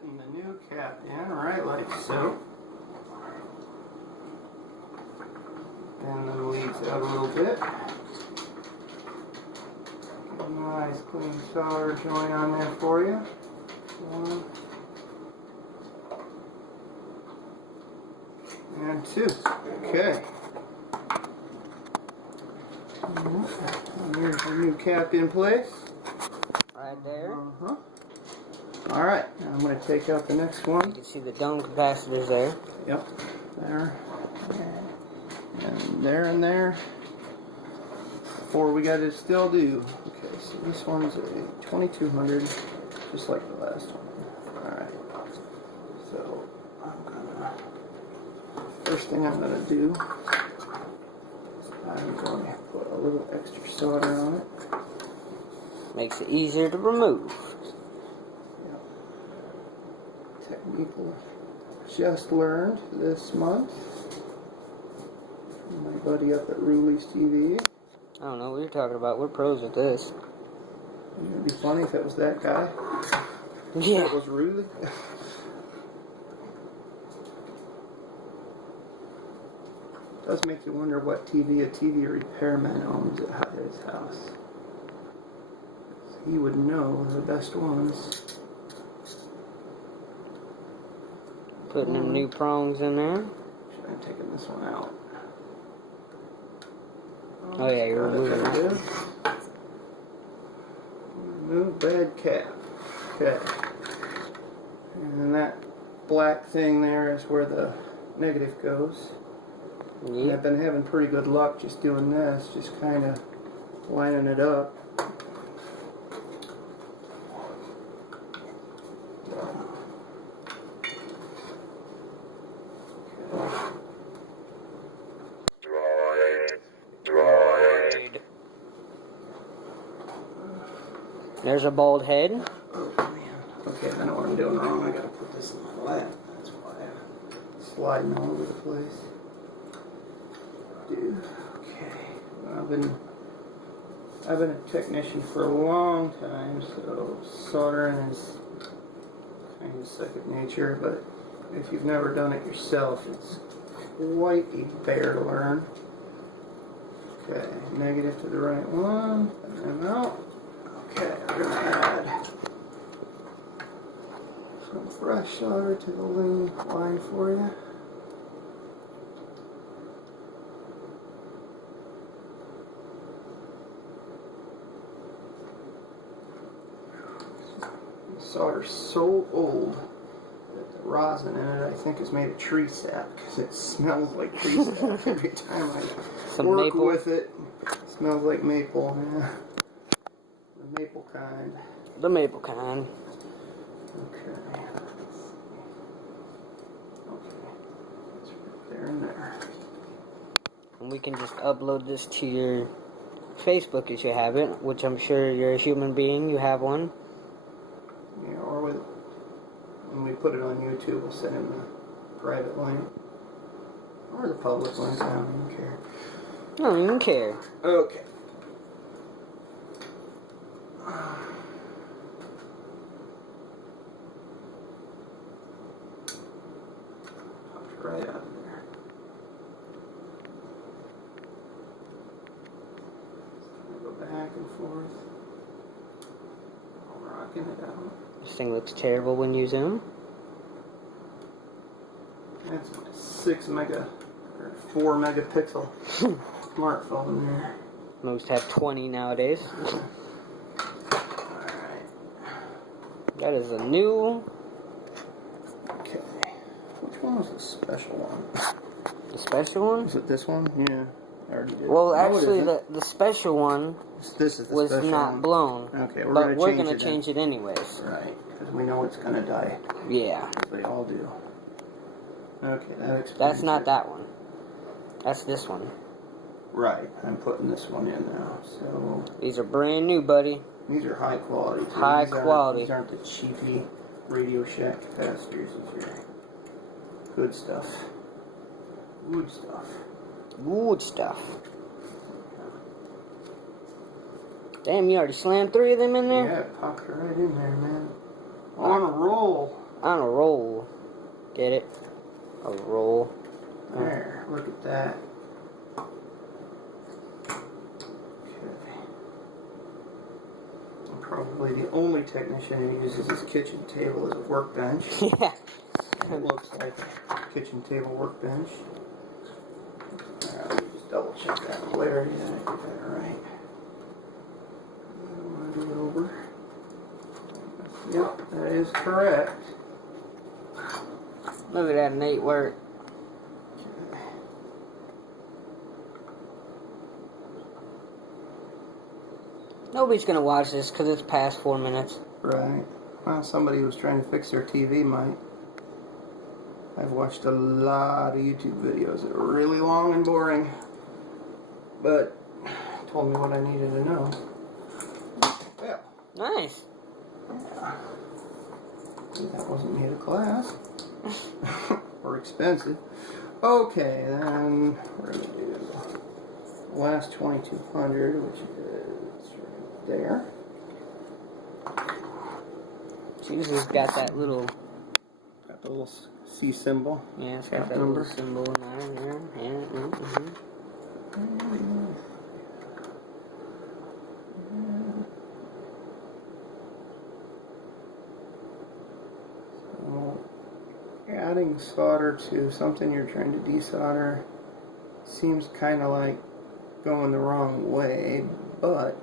Putting the new cap in, right like so. And the leads out a little bit. Get a nice clean solder joint on there for you. One. And two. Okay. And here's the new cap in place. Right there. Uh-huh. Alright, now I'm going to take out the next one. You can see the dome capacitors there. Yep. There. And there and there. Four we got to still do. Okay, so this one's a 2200, just like the last one. Alright. So, first thing I'm going to do is I'm going to put a little extra solder on it. Makes it easier to remove. Technique just learned this month from my buddy up at Ruli's TV. I don't know what you're talking about. We're pros at this. It'd be funny if it was that guy. Yeah. That was Ruli. Does make you wonder what TV a TV repairman owns at his house. He would know the best ones. Putting them new prongs in there. Actually, I'm taking this one out. Oh yeah, you're removing that. Remove bad cap. Okay. And that black thing there is where the negative goes. Yep. I've been having pretty good luck just doing this, just kind of lining it up. There's a bald head. Oh man. Okay, I know what I'm doing wrong. I gotta put this in my lap. That's why I'm sliding all over the place. Dude. Okay. I've been a technician for a long time, so soldering is kind of second nature, but if you've never done it yourself, it's quite a bear to learn. Okay, negative to the right one, and out. Okay, we're going to add some fresh solder to the line for you. The solder's so old that the rosin in it, I think, is made of tree sap because it smells like tree sap every time I work maple with it. It smells like maple, yeah. The maple kind. The maple kind. Okay. Okay. That's right there and there. And we can just upload this to your Facebook if you have it, which I'm sure you're a human being, you have one. Yeah, or when we put it on YouTube, we'll send him the private link. Or the public link, I don't even care. I don't even care. Okay. Popped right out of there. Just gonna go back and forth. Rocking it out. This thing looks terrible when you zoom. That's my 4 megapixel smartphone there. Most have 20 nowadays. Alright. That is a new... Okay. Which one was the special one? The special one? Was it this one? Yeah. I already did. Well, No, it actually, isn't. the special one This is the was special not one. blown. Okay, But we're going going to change it anyways. Right, because we know it's going to die. Yeah. They all do. Okay, that explains That's not it. that one. That's this one. Right, I'm putting this one in now. So These are brand new, buddy. these are high quality. Too. High quality. These aren't the cheapy Radio Shack capacitors. These are good stuff. Good stuff. Good stuff. Damn, you already slammed 3 of them in there? Yeah, it popped right in there, man. On a roll. on a roll. Get it? A roll. There, look at that. Okay. I'm probably the only technician who uses his kitchen table as a workbench. Yeah. It looks like a kitchen table workbench. Let me just double check that polarity that I did that right. I don't want to do it over. Yep, that is correct. Look at that neat work. Nobody's gonna watch this because it's past 4 minutes. Right. Well, somebody who's trying to fix their TV might. I've watched a lot of YouTube videos that are really long and boring, but told me what I needed to know. Well, Nice. yeah. That wasn't made of glass. Or expensive. Okay, then we're going to do the last 2200, which is right there. Jesus got that little, Got the little C symbol. yeah, it's got Cap that number. little symbol in there. Yeah. So, adding solder to something you're trying to desolder seems kind of like going the wrong way, but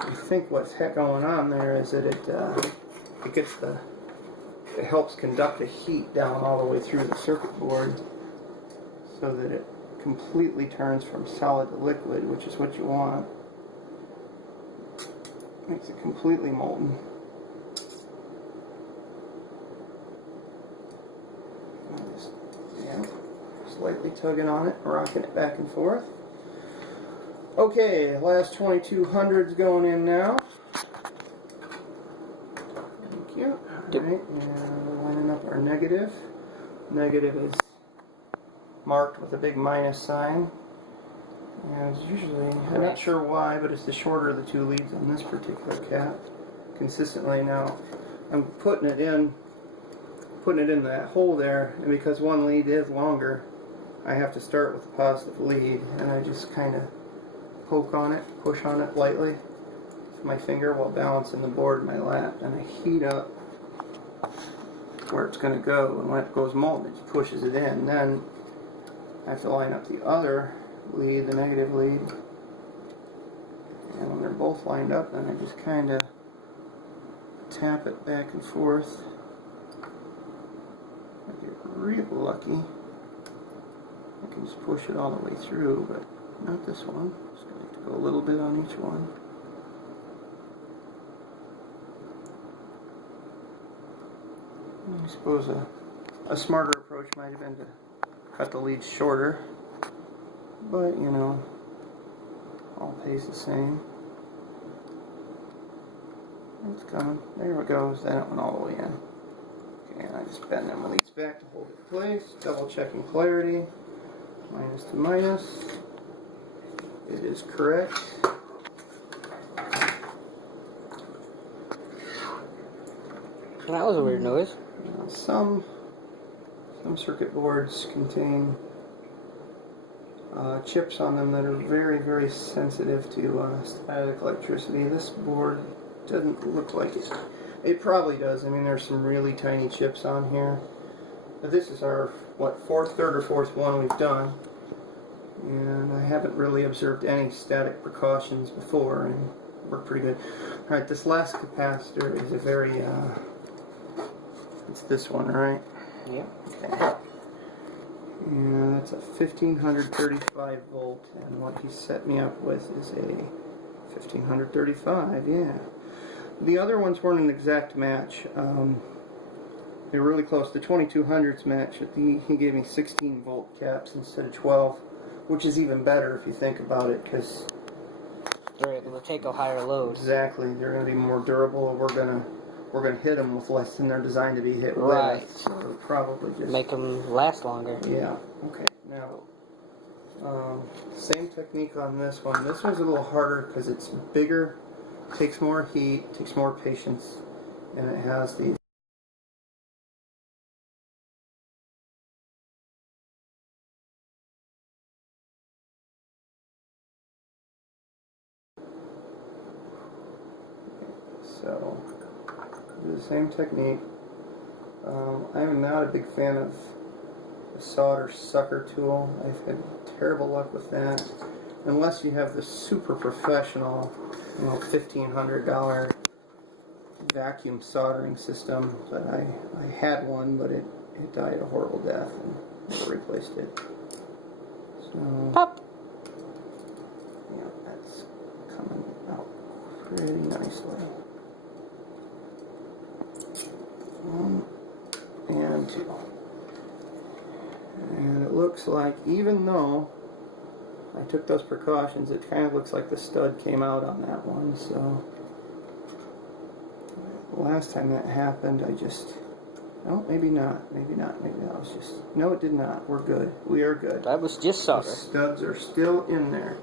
I think what's going on there is that it gets it helps conduct the heat down all the way through the circuit board so that it completely turns from solid to liquid, which is what you want. Makes it completely molten. Yeah, slightly tugging on it, rocking it back and forth. Okay, last 2200's going in now. Thank you. Alright, and we're lining up our negative. Negative is marked with a big minus sign. And it's usually, I'm not sure why, but it's the shorter of the two leads on this particular cap. Consistently now, I'm putting it in that hole there, and because one lead is longer, I have to start with the positive lead, and I just kind of poke on it, push on it lightly with my finger while balancing the board in my lap, and I heat up where it's going to go, and when it goes molten, it just pushes it in. Then I have to line up the other lead, the negative lead, and when they're both lined up, then I just kind of tap it back and forth. If I get real lucky, I can just push it all the way through, but not this one. Just going to have to go a little bit on each one. I suppose a smarter approach might have been to cut the leads shorter, but you know, all pays the same. It's coming. There it goes. Then it went all the way in. Okay, and I just bend them leads back to hold it in place. Double checking clarity. Minus to minus. It is correct. That was a weird noise. Some circuit boards contain chips on them that are very, very sensitive to static electricity. This board doesn't look like it. It probably does. I mean, there's some really tiny chips on here. But this is our, third or fourth one we've done. And I haven't really observed any static precautions before, and worked pretty good. Alright, this last capacitor is a very, it's this one, right? Yeah. Okay. And that's a 1535 volt, and what he set me up with is a 1535, yeah. The other ones weren't an exact match. They were really close. The 2200s match, he gave me 16 volt caps instead of 12, which is even better if you think about it, because They're able to take a higher load. exactly, they're going to be more durable. We're gonna hit them with less than they're designed to be hit Right. with. So probably just Make them last longer. yeah. Okay. Now, same technique on this one. This one's a little harder because it's bigger, takes more heat, takes more patience, and it has these do the same technique. I'm not a big fan of the solder sucker tool. I've had terrible luck with that. Unless you have the super professional, $1,500 vacuum soldering system. But I had one, but it died a horrible death and never replaced it. So, Pop. yeah, that's coming out pretty nicely. 1 and 2. And it looks like, even though I took those precautions, it kind of looks like the stud came out on that one. So the last time that happened, maybe not. Maybe it was just, no, it did not. We're good. We are good. That was just The solder. studs are still in there.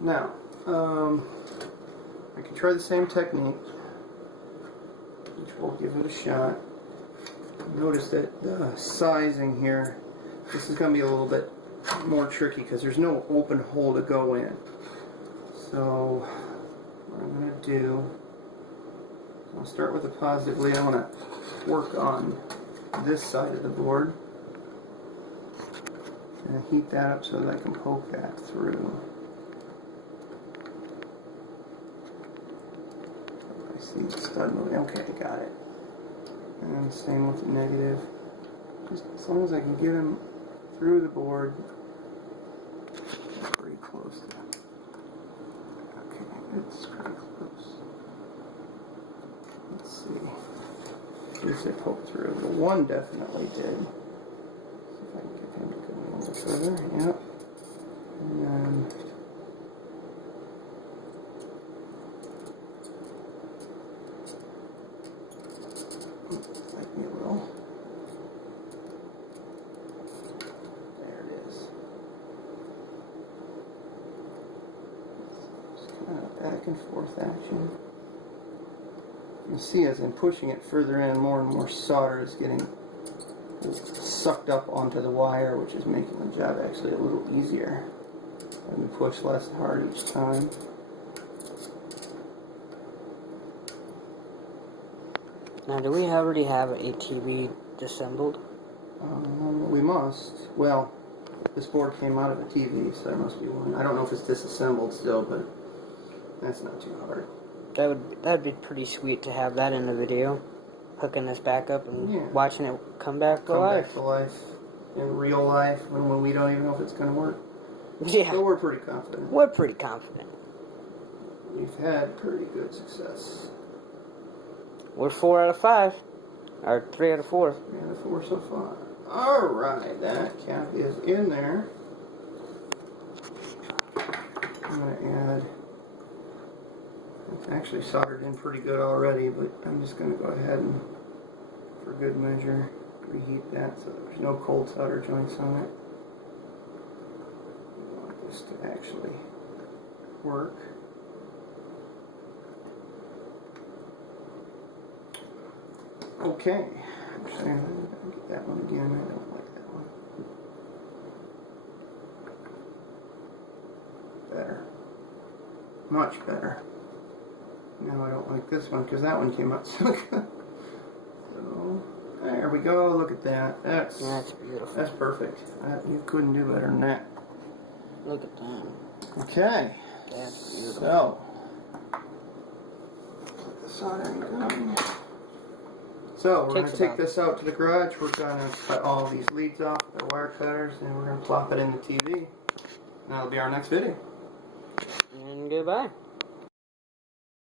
Now, I can try the same technique, which we'll give it a shot. Notice that the sizing here, this is going to be a little bit more tricky because there's no open hole to go in. So what I'm going to do, I'll start with a positive lead. I want to work on this side of the board and heat that up so that I can poke that through. I see the stud moving. Okay, got it. And same with the negative. Just as long as I can get them through the board. Pretty close to it. Okay, it's pretty close. Let's see. At least it poked through. The one definitely did. See if I can get him to go a little further. Yep. And then like me a little. There it is. Just kind of back and forth action. You see, as I'm pushing it further in, more and more solder is getting sucked up onto the wire, which is making the job actually a little easier. I can push less hard each time. Now, do we already have an ATV disassembled? We must. Well, this board came out of a TV, so there must be one. I don't know if it's disassembled still, but that's not too hard. That'd be pretty sweet to have that in the video. Hooking this back up and watching it come back to life. Back to life in real life when we don't even know if it's going to work. Yeah. So we're pretty confident. We're pretty confident. We've had pretty good success. We're 4 out of 5. Or 3 out of 4. 3 out of 4 so far. Alright, that cap is in there. I'm going to add, it's actually soldered in pretty good already, but I'm just going to go ahead and, for good measure, reheat that so there's no cold solder joints on it. We want this to actually work. Okay, actually, I'm going to get that one again. I don't like that one. Better. Much better. Now I don't like this one because that one came out so good. So, there we go. Look at that. That's beautiful. That's perfect. You couldn't do better than that. Look at that. Okay. That's beautiful. So, put the soldering going. So we're going to take this out to the garage. We're going to cut all these leads off with our wire cutters, and we're going to plop it in the TV. And that'll be our next video. And goodbye.